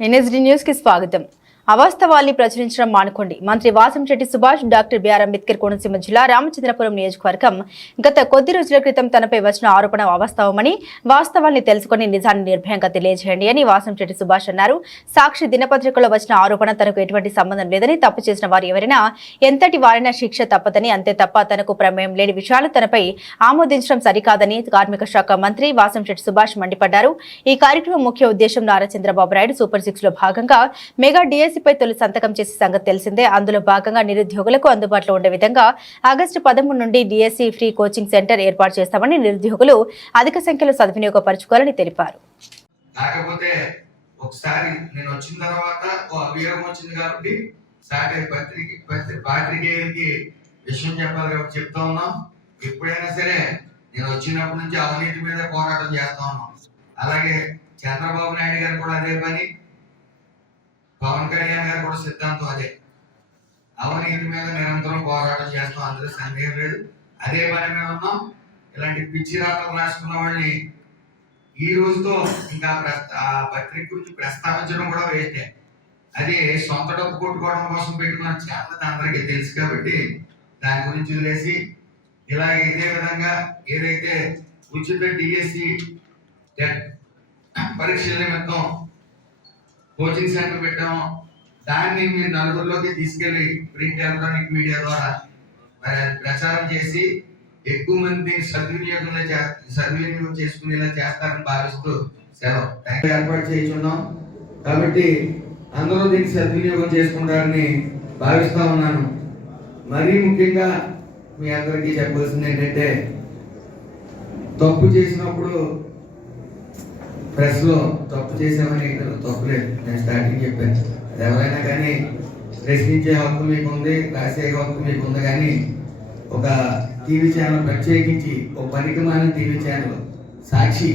NSD న్యూస్కి స్వాగతం. అవాస్తవాల్ని ప్రచురించడం మానుకోండి. మంత్రి వాసంశెట్టి సుభాష్ డాక్టర్ బిఆర్ అంబేద్కర్ కోనసీమ జిల్లా రామచంద్రపురం నియోజకవర్గం గత కొద్ది రోజుల క్రితం తనపై వచ్చిన ఆరోపణ అవాస్తవమని వాస్తవాల్ని తెలుసుకుని నిజాన్ని నిర్భయంగా తెలియజేయండి అని వాసంశెట్టి సుభాష్ అన్నారు. సాక్షి దినపత్రికలో వచ్చిన ఆరోపణ తనకు ఎటువంటి సంబంధం లేదని తప్పు చేసిన వారు ఎవరైనా ఎంతటి వారైనా శిక్ష తప్పదని అంతే తప్ప తనకు ప్రమేయం లేని విషయాలు తనపై ఆమోదించడం సరికాదని కార్మిక శాఖ మంత్రి వాసంశెట్టి సుభాష్ మండిపడ్డారు. ఈ కార్యక్రమం ముఖ్య ఉద్దేశం నారా చంద్రబాబు నాయుడు సూపర్ సిక్స్లో భాగంగా మెగా డిఎస్ డిఎస్సీపై తొలి సంతకం చేసే సంగతి తెలిసిందే. అందులో భాగంగా నిరుద్యోగులకు అందుబాటులో ఉండే విధంగా ఆగస్టు పదమూడు నుండి డిఎస్సీ ఫ్రీ కోచింగ్ సెంటర్ ఏర్పాటు చేస్తామని నిరుద్యోగులు అధిక సంఖ్యలో సద్వినియోగపరచుకోవాలని తెలిపారు. కాకపోతే ఒకసారి నేను వచ్చిన తర్వాత ఓ అభియోగం వచ్చింది కాబట్టి సాటి పత్రిక పాత్రికేయులకి విషయం చెప్పాలి కాబట్టి చెప్తా ఉన్నాం. ఎప్పుడైనా సరే నేను వచ్చినప్పటి నుంచి అవినీతి మీద పోరాటం చేస్తా ఉన్నాం. అలాగే చంద్రబాబు నాయుడు గారు కూడా అదే పని. పవన్ కళ్యాణ్ గారు కూడా సిద్ధాంతం అదే. అవినీతి మీద నిరంతరం పోరాటం చేస్తాం అందులో సందేహం లేదు. అదే పని మీద ఉన్నాం. ఇలాంటి పిచ్చి రాతలు రాసుకున్న వాళ్ళని ఈ రోజుతో ఇంకా ఆ పత్రిక గురించి ప్రస్తావించడం కూడా వేస్తే అది సొంత డబ్బు కొట్టుకోవడం కోసం పెట్టుకున్న ఛానల్ అందరికీ తెలుసు కాబట్టి దాని గురించి వదిలేసి ఇలా ఇదే విధంగా ఏదైతే ఉచిత డిఎస్సి పరీక్షల నిమిత్తం కోచింగ్ సెంటర్ పెట్టాము దాన్ని మీరు నలుగురిలోకి తీసుకెళ్ళి ప్రింట్ ఎలక్ట్రానిక్ మీడియా ద్వారా మరి ప్రచారం చేసి ఎక్కువ మంది సద్వినియోగంలో సద్వినియోగం చేసుకునేలా చేస్తారని భావిస్తూ సెలవు. ఏర్పాటు చేయించున్నాం. కాబట్టి అందరూ దీన్ని సద్వినియోగం చేసుకుంటారని భావిస్తూ ఉన్నాను. మరీ ముఖ్యంగా మీ అందరికీ చెప్పవలసింది ఏంటంటే తప్పు చేసినప్పుడు ప్రెస్లో తప్పు చేసామని తప్పులేదు నేను స్టార్టింగ్ చెప్పాను. అది ఎవరైనా కానీ ప్రశ్నించే హక్కు మీకు ఉంది రాసే హక్కు మీకు ఉంది కానీ ఒక టీవీ ఛానల్ ప్రత్యేకించి ఒక పనికి మాలిన టీవీ ఛానల్ సాక్షి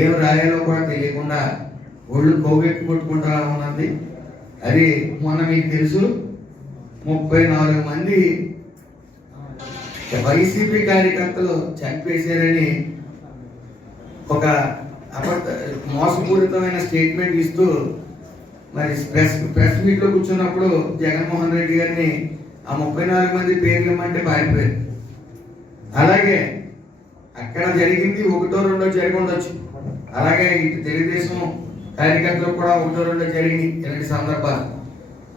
ఏం రాయాలో కూడా తెలియకుండా ఒళ్ళు కొవ్వెక్కి కొట్టుకుంటా ఉన్నది. అది మొన్న మీకు తెలుసు ముప్పై నాలుగు మంది వైసీపీ కార్యకర్తలు చంపేశారని ఒక అబద్ధ మోసపూరితమైన స్టేట్మెంట్ ఇస్తూ మరి ప్రెస్ ప్రెస్ మీట్లో కూర్చున్నప్పుడు జగన్మోహన్ రెడ్డి గారిని ఆ ముప్పై నాలుగు మంది పేర్లు ఇమ్మంటే పారిపోయారు. అలాగే అక్కడ జరిగింది ఒకటో రెండో జరిగి ఉండొచ్చు. అలాగే ఇటు తెలుగుదేశం కార్యకర్తలు కూడా ఒకటో రెండో జరిగింది ఇలాంటి సందర్భాలు.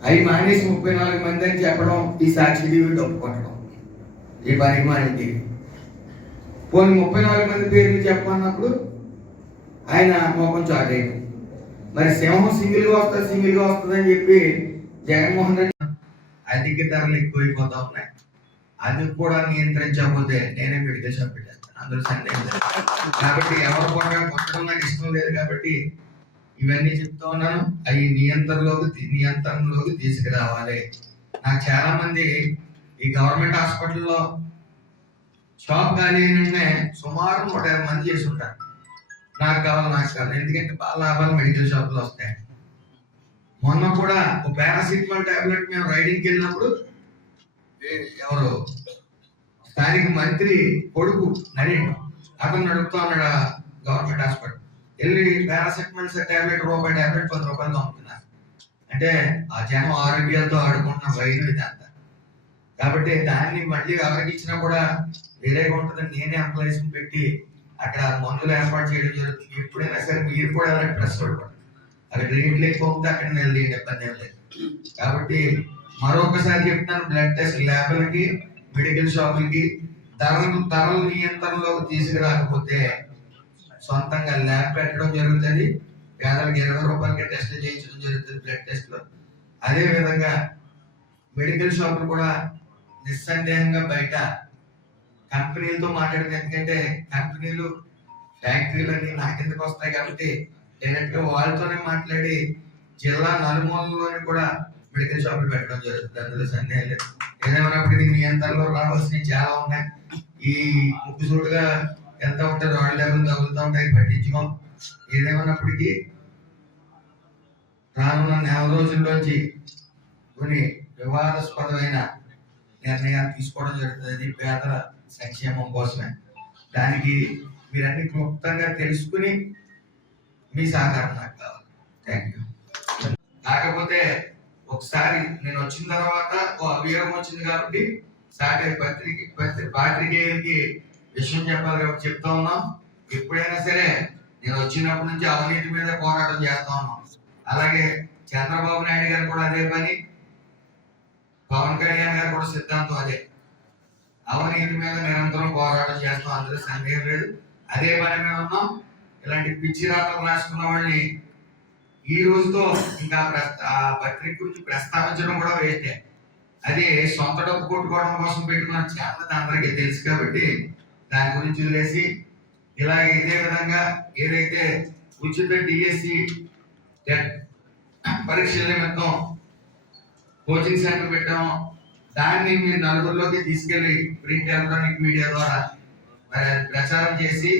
అవి మానేసి ముప్పై నాలుగు మంది అని చెప్పడం ఈ సాక్షి టీవీ డబ్బు కొట్టడం ఈ పనికి మాని టీవీ. పోనీ ముప్పై నాలుగు మంది పేర్లు చెప్పమన్నప్పుడు ఆయన మోకం చాటేయడం. మరి సింహం సింగిల్గా వస్తుంది సింగిల్గా వస్తుందని చెప్పి జగన్మోహన్ రెడ్డి అధిక ధరలు ఎక్కువైపోతా ఉన్నాయి. అది కూడా నియంత్రించకపోతే నేనే మెడికేషన్ పెట్టేస్తాను. అందరూ సందేహం కాబట్టి ఎవరు కూడా కొట్టడం నాకు ఇష్టం లేదు కాబట్టి ఇవన్నీ చెప్తా ఉన్నాను. అవి నియంత్రణలోకి నియంత్రణలోకి తీసుకురావాలి. నాకు చాలా మంది ఈ గవర్నమెంట్ హాస్పిటల్లో షాప్ కానీ ఏంటంటే సుమారు నూట యాభై మంది చేసి ఉంటారు. నాకు కావాలి నాకు కావాలి. ఎందుకంటే బాగా లాభాలు మెడికల్ షాప్లో వస్తాయి. మొన్న కూడా ఒక పారాసిటమాల్ టాబ్లెట్ మేము రైడింగ్కి వెళ్ళినప్పుడు ఎవరు? స్థానిక మంత్రి కొడుకు నరేన్ అతను నడుపుతా ఉన్నాడు గవర్నమెంట్ హాస్పిటల్ వెళ్ళి పారాసిటమాల్ టాబ్లెట్ రూపాయి టాబ్లెట్ పది రూపాయలు అమ్ముతున్నారు అంటే ఆ జనం ఆరోగ్యాలతో ఆడుకుంటున్న వైద్యం ఇదంతా కాబట్టి దాన్ని మళ్ళీ ఎవరికి ఇచ్చినా కూడా వేరేగా ఉంటుందని నేనే ఎంప్లాయీస్ పెట్టి అక్కడ మందులు ఏర్పాటు చేయడం జరుగుతుంది. ఎప్పుడైనా సరే మీరు కూడా ఎవరైనా ప్రెస్ పడుకోండి అక్కడ రేట్లు ఎక్కువ ఉంటే అక్కడ నేను ఇబ్బంది ఏం లేదు. కాబట్టి మరొకసారి చెప్తాను బ్లడ్ టెస్ట్ ల్యాబ్లకి మెడికల్ షాపులకి ధరలు ధరలు నియంత్రణలోకి తీసుకురాకపోతే సొంతంగా ల్యాబ్ పెట్టడం జరుగుతుంది. పేదలకు ఇరవై రూపాయలకి టెస్ట్ చేయించడం జరుగుతుంది బ్లడ్ టెస్ట్లో. మెడికల్ షాపులు కూడా నిస్సందేహంగా బయట కంపెనీలతో మాట్లాడింది ఎందుకంటే కంపెనీలు ఫ్యాక్టరీలు అన్ని నా కిందకు వస్తాయి కాబట్టి డైరెక్ట్గా వాళ్ళతోనే మాట్లాడి జిల్లా నలుమూలలోనే కూడా మెడికల్ షాపులు పెట్టడం జరుగుతుంది. అందులో సందేహం లేదు. ఏదేమైనప్పటికీ నియంత్రణలో రావాల్సినవి చాలా ఉన్నాయి. ఈ ముక్కుసూడుగా ఎంత ఉంటే రాడ్ లెవెల్ తగులుతూ ఉంటాయి పట్టించుకోం. ఏదేమైనప్పటికీ రానున్న నెల రోజుల్లోంచి కొన్ని వివాదాస్పదమైన నిర్ణయాలు తీసుకోవడం జరుగుతుంది. పేదల సంక్షేమం కోసమే. దానికి మీరన్ని క్లుప్తంగా తెలుసుకుని మీ సహకారం నాకు కావాలి. థ్యాంక్ యూ కాకపోతే ఒకసారి నేను వచ్చిన తర్వాత ఓ అభియోగం వచ్చింది కాబట్టి సాటి పత్రిక పాత్రికేయులకి విషయం చెప్పాలి కాబట్టి చెప్తా ఉన్నాం. ఎప్పుడైనా సరే నేను వచ్చినప్పటి నుంచి అవినీతి మీద పోరాటం చేస్తా ఉన్నాం. అలాగే చంద్రబాబు నాయుడు గారు కూడా అదే పని. పవన్ కళ్యాణ్ గారు కూడా సిద్ధాంతం అదే. అవినీతి మీద నిరంతరం పోరాటం చేస్తాం. అందులో సందేహం లేదు. అదే పని మీద ఉన్నాం. ఇలాంటి పిచ్చి రాతలు రాసుకున్న వాళ్ళని ఈ రోజుతో ఇంకా ఆ పత్రిక గురించి ప్రస్తావించడం కూడా వేస్టే. అది సొంత డబ్బు కొట్టుకోవడం కోసం పెట్టుకున్న ఛానల్ అందరికీ తెలుసు కాబట్టి దాని గురించి వదిలేసి ఇలా ఇదే విధంగా ఏదైతే ఉచిత డిఎస్సి పరీక్షల నిమిత్తం కోచింగ్ సెంటర్ పెట్టామో దాన్ని మీరు నలుగురిలోకి తీసుకెళ్ళి ప్రింట్ ఎలక్ట్రానిక్ మీడియా ద్వారా ప్రచారం చేసి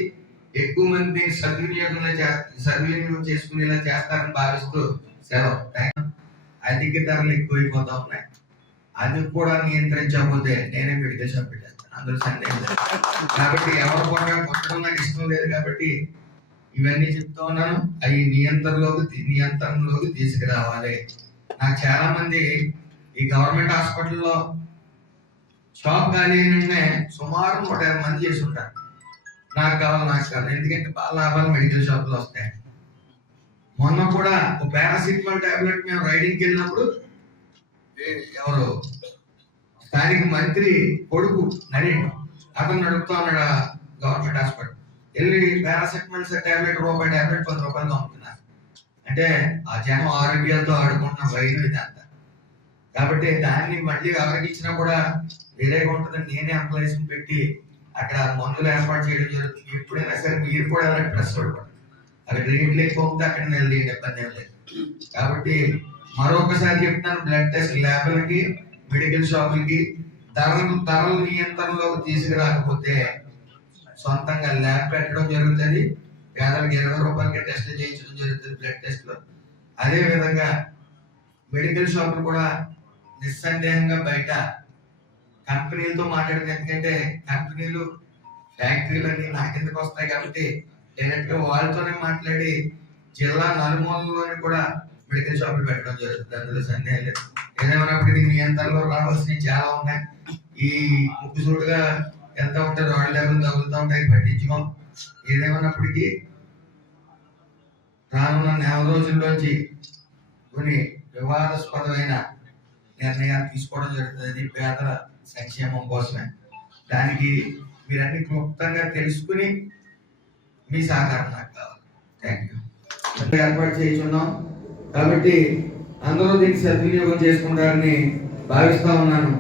ఎక్కువ మంది సద్వినియోగంలో సద్వినియోగం చేసుకునేలా చేస్తారని భావిస్తూ సెలవు. అధిక ధరలు ఎక్కువైపోతా ఉన్నాయి. అది కూడా నియంత్రించకపోతే నేనే మెడికల్ షాప్ పెట్టేస్తాను. అందులో సందేహం కాబట్టి ఎవరు కూడా కొట్టడం నాకు ఇష్టం లేదు కాబట్టి ఇవన్నీ చెప్తా ఉన్నాను. అవి నియంత్రణలోకి నియంత్రణలోకి తీసుకురావాలి. నాకు చాలా మంది ఈ గవర్నమెంట్ హాస్పిటల్లో షాప్ ఖాళీ అయిన సుమారు నూట యాభై మంది చేసి ఉంటారు. నాకు కావాలి నాకు కావాలి. ఎందుకంటే బాగా లాభాలు మెడికల్ షాప్లో వస్తాయి. మొన్న కూడా ఒక పారాసిటమాల్ టాబ్లెట్ మేము రైడింగ్కి వెళ్ళినప్పుడు ఎవరు? స్థానిక మంత్రి కొడుకు నరేన్ అతను నడుపుతా ఉన్నాడు గవర్నమెంట్ హాస్పిటల్. వెళ్ళి పారాసిటమాల్ టాబ్లెట్ రూపాయి టాబ్లెట్ పది రూపాయలు అమ్ముతున్నారు అంటే ఆ జనం ఆరోగ్యాలతో ఆడుకుంటున్న వైద్యం ఇదంతా. కాబట్టి దాన్ని మళ్ళీ ఎవరికి ఇచ్చినా కూడా వేరేగా ఉంటుందని నేనే ఎంప్లాయీస్ పెట్టి అక్కడ మందులు ఏర్పాటు చేయడం జరుగుతుంది. ఎప్పుడైనా సరే మీరు కూడా ఎవరైనా ప్రెస్ పడకండి. అక్కడ రేట్లు ఎక్కువ ఉంటే అక్కడ వెళ్ళి ఇబ్బంది ఏం లేదు. కాబట్టి మరొకసారి చెప్తాను బ్లడ్ టెస్ట్ ల్యాబ్లకి మెడికల్ షాపులకి ధరలు ధరల నియంత్రణలోకి తీసుకురాకపోతే సొంతంగా ల్యాబ్ పెట్టడం జరుగుతుంది. పేదలకు ఇరవై రూపాయలకి టెస్ట్ చేయించడం జరుగుతుంది బ్లడ్ టెస్ట్లో అదేవిధంగా మెడికల్ షాపులు కూడా నిస్సందేహంగా బయట కంపెనీలతో మాట్లాడింది ఎందుకంటే కంపెనీలు ఫ్యాక్టరీలు అన్ని కిందకు వస్తాయి కాబట్టి డైరెక్ట్గా వాళ్ళతోనే మాట్లాడి జిల్లా నలుమూలలోని కూడా మెడికల్ షాపులు పెట్టడం జరుగుతుంది. అందులో సందేహం లేదు. ఏదేమైనప్పటికీ నియంత్రణలో రావాల్సినవి చాలా ఉన్నాయి. ఈ ముక్కుసూడుగా ఎంత ఉంటే రాళ్ళు లెవెల్ తగులుతూ ఉంటాయి పట్టించుకోం. ఏదేమైనప్పటికీ రానున్న నెల రోజుల్లోంచి కొన్ని వివాదాస్పదమైన నిర్ణయాలు తీసుకోవడం జరుగుతుంది. పేదల సంక్షేమం కోసమే. దానికి మీరన్నీ క్లుప్తంగా తెలుసుకుని మీ సహకారం నాకు కావాలి. థ్యాంక్ యూ ఏర్పాటు చేయించున్నాం. కాబట్టి అందరూ దీన్ని సద్వినియోగం చేసుకుంటారని భావిస్తూ ఉన్నాను.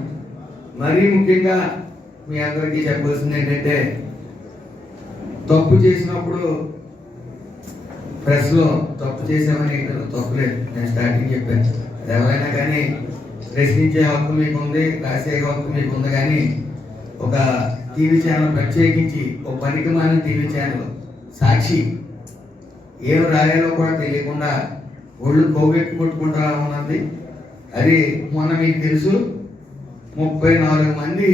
మరీ ముఖ్యంగా మీ అందరికీ చెప్పాల్సింది ఏంటంటే తప్పు చేసినప్పుడు ప్రెస్లో తప్పు చేసామని తప్పులేదు నేను స్టార్టింగ్ చెప్పాను. అది ఎవరైనా కానీ ప్రశ్నించే హక్కు మీకు ఉంది రాసే హక్కు మీకు ఉంది కానీ ఒక టీవీ ఛానల్ ప్రత్యేకించి ఒక పనికి మాలిన టీవీ ఛానల్ సాక్షి ఏం రాయాలో కూడా తెలియకుండా ఒళ్ళు కొవ్వెక్కి కొట్టుకుంటా ఉన్నది. అది మొన్న మీకు తెలుసు ముప్పై నాలుగు మంది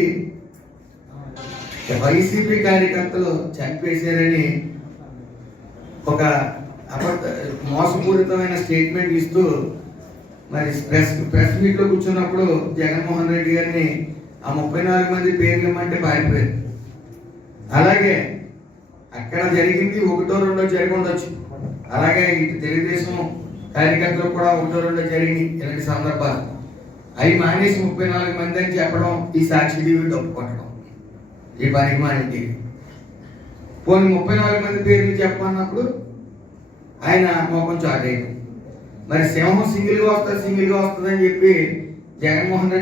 వైసీపీ కార్యకర్తలు చంపేశారని ఒక అబద్ధ మోసపూరితమైన స్టేట్మెంట్ ఇస్తూ మరి ప్రెస్ ప్రెస్ మీట్లో కూర్చున్నప్పుడు జగన్మోహన్ రెడ్డి గారిని ఆ ముప్పై నాలుగు మంది పేర్లు ఇమ్మంటే పారిపోయారు అలాగే అక్కడ జరిగింది ఒకటో రెండో జరిగి ఉండొచ్చు. అలాగే ఇటు తెలుగుదేశం కార్యకర్తలు కూడా ఒకటో రెండో జరిగింది ఇలాంటి సందర్భాలు. అవి మానేసి ముప్పై నాలుగు మంది అని చెప్పడం ఈ సాక్షి టీవీ డబ్బు కొట్టడం ఈ పనికి మానేది పోనీ ముప్పై నాలుగు మంది పేర్లు చెప్పమన్నప్పుడు ఆయన మోకం చాటేయడం. మరి సింహం సింగిల్గా వస్తుంది సింగిల్గా వస్తుంది అని చెప్పి జగన్మోహన్ రెడ్డి